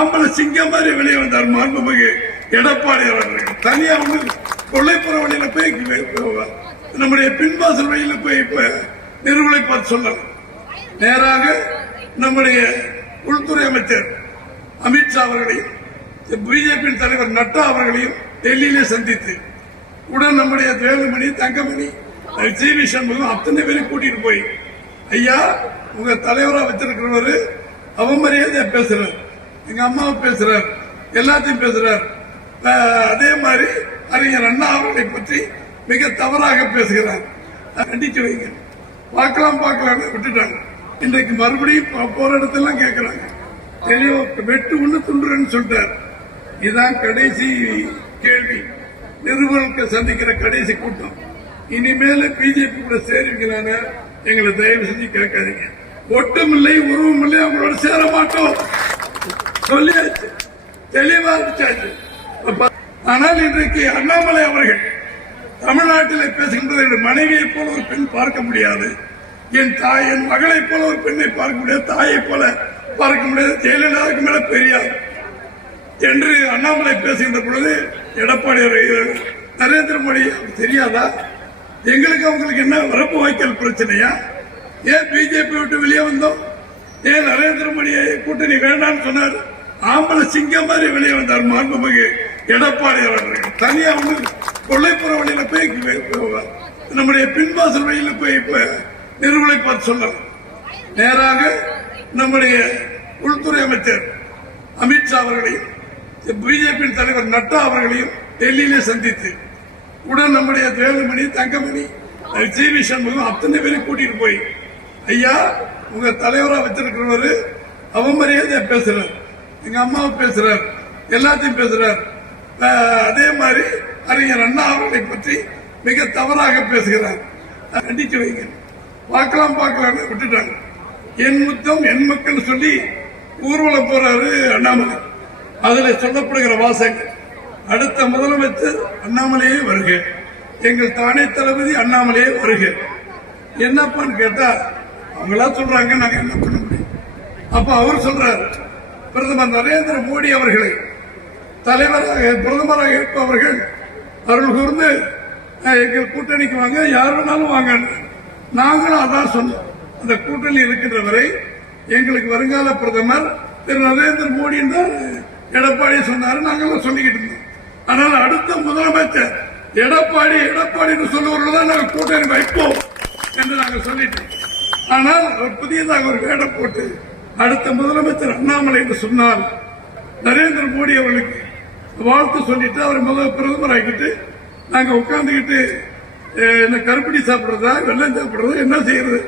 ஆம்பளை சிங்கம் மாதிரி வெளியே வந்தார் மாண்புமிகு எடப்பாடி அவர்கள். தனியா வந்து கொள்ளைப்புற வழியில போய் நம்முடைய பின்வாசல் வழியில போய் இப்ப நிறுவனை பார்த்து சொல்லலாம். நேராக நம்முடைய உள்துறை அமைச்சர் அமித்ஷா அவர்களையும் பிஜேபி தலைவர் நட்டா அவர்களையும் டெல்லியிலே சந்தித்து உடன் நம்முடைய வேலுமணி தங்கமணி ஜிவி சண்முகம் அத்தனை பேரும் கூட்டிட்டு போய் ஐயா உங்க தலைவரா வச்சிருக்கிறவரு அவமரியாதையா பேசுறார், எங்க அம்மாவை பேசுறார், எல்லாத்தையும் பேசுறார். அதே மாதிரி அறிஞர் அண்ணா அவர்களை பற்றி மிக தவறாக பேசுகிறார், கண்டிச்சு வைங்க. பார்க்கலாம் விட்டுட்டாங்க. இன்றைக்கு மறுபடியும் போற இடத்தெல்லாம் கேட்கிறாங்க. தெளிவா வெட்டு ஒண்ணு துண்டுறன்னு சொல்லிட்டார். இதுதான் கடைசி கேள்வி, நிருபர்களுக்கு சந்திக்கிற கடைசி கூட்டம். இனிமேல பிஜேபி கூட சேருவீங்களான எங்களை தயவு செஞ்சு கேட்காதீங்க. ஒட்டும் இல்லை உருவம் இல்லை, அவங்களோட சேர மாட்டோம் சொல்லியாச்சு, தெளிவா இருந்துச்சாச்சு. ஆனால் இன்றைக்கு அண்ணாமலை அவர்கள் தமிழ்நாட்டில் பேசுகின்றது என் மனைவியை போல ஒரு பெண் பார்க்க முடியாது, என் மகளை போல ஒரு பெண்ணை பார்க்க முடியாது, தாயை போல பார்க்க முடியாது, ஜெயலலிதாவுக்கு மேல பெரியார் என்று அண்ணாமலை பேசுகின்ற பொழுது எடப்பாடி நரேந்திர மோடி தெரியாதா? எங்களுக்கு அவங்களுக்கு என்ன வரப்பு வாய்க்கால் பிரச்சனையா? ஏன் பிஜேபி விட்டு வெளியே வந்தோம்? ஏன் நரேந்திர மோடியை கூட்டணி வேண்டாம்னு சொன்னார்? ஆம்பளை சிங்கம் மாதிரி வெளியே வந்தார் மாண்புமிகு எடப்பாடி அவர்கள். தனியா வந்து கொள்ளைப்புற வழியில போய் நம்முடைய பின்வாசல் வழியில போய் இப்ப நிறுவனை பார்த்து சொல்லலாம். நேராக நம்முடைய உள்துறை அமைச்சர் அமித்ஷா அவர்களையும் பிஜேபி தலைவர் நட்டா அவர்களையும் டெல்லியிலே சந்தித்து உடன் நம்முடைய வேலுமணி தங்கமணி ஜிவி சண்முகம் அத்தனை பேரும் கூட்டிட்டு போய் ஐயா உங்க தலைவரா வச்சிருக்கிறவரு அவமரியாதையா பேசுறார், எங்க அம்மாவை பேசுறார், எல்லாத்தையும் பேசுறார். அதே மாதிரி அறிஞர் அண்ணா அவர்களை பற்றி மிக தவறாக பேசுகிறார், கண்டிச்சு வைங்க. பார்க்கலாம் விட்டுட்டாங்க. என் முத்தம் என் மக்கள் சொல்லி ஊர்வலம் போறாரு அண்ணாமலை. அதுல சொல்லப்படுகிற வாசகம் அடுத்த முதலமைச்சர் அண்ணாமலையே வருக, எங்கள் தானே தளபதி அண்ணாமலையே வருக. என்னப்பான்னு கேட்டா அவங்களா சொல்றாங்க, நாங்க என்ன பண்ண முடியும்? அப்ப அவர் சொல்றாரு பிரதமர் நரேந்திர மோடி அவர்களை பிரதமராக இருப்பவர்கள் அருள் கூர்ந்து எங்கள் கூட்டணிக்கு வாங்க, யார் வேணாலும் வாங்க. நாங்களும் அதான் சொன்னோம். அந்த கூட்டணி இருக்கின்ற வரை எங்களுக்கு வருங்கால பிரதமர் திரு நரேந்திர மோடி என்று எடப்பாடி சொன்னாரு, நாங்களும் சொல்லிக்கிட்டு இருந்தோம். ஆனால் அடுத்த முதலமைச்சர் எடப்பாடி சொல்லுவவர்கள் தான் நாங்கள் கூட்டணி வைப்போம் என்று நாங்கள் சொல்லிட்டோம். ஆனால் அவர் புதியதாக ஒரு வேடம் போட்டு அடுத்த முதலமைச்சர் அண்ணாமலை என்று சொன்னால் நரேந்திர மோடி அவர்களுக்கு வாழ்த்து சொல்லிட்டு அவர் பிரதமர் ஆக்கிட்டு நாங்க உட்கார்ந்துகிட்டு இந்த கருப்படி சாப்பிடுறதா வெள்ளம் சாப்பிடுறதா என்ன செய்யறது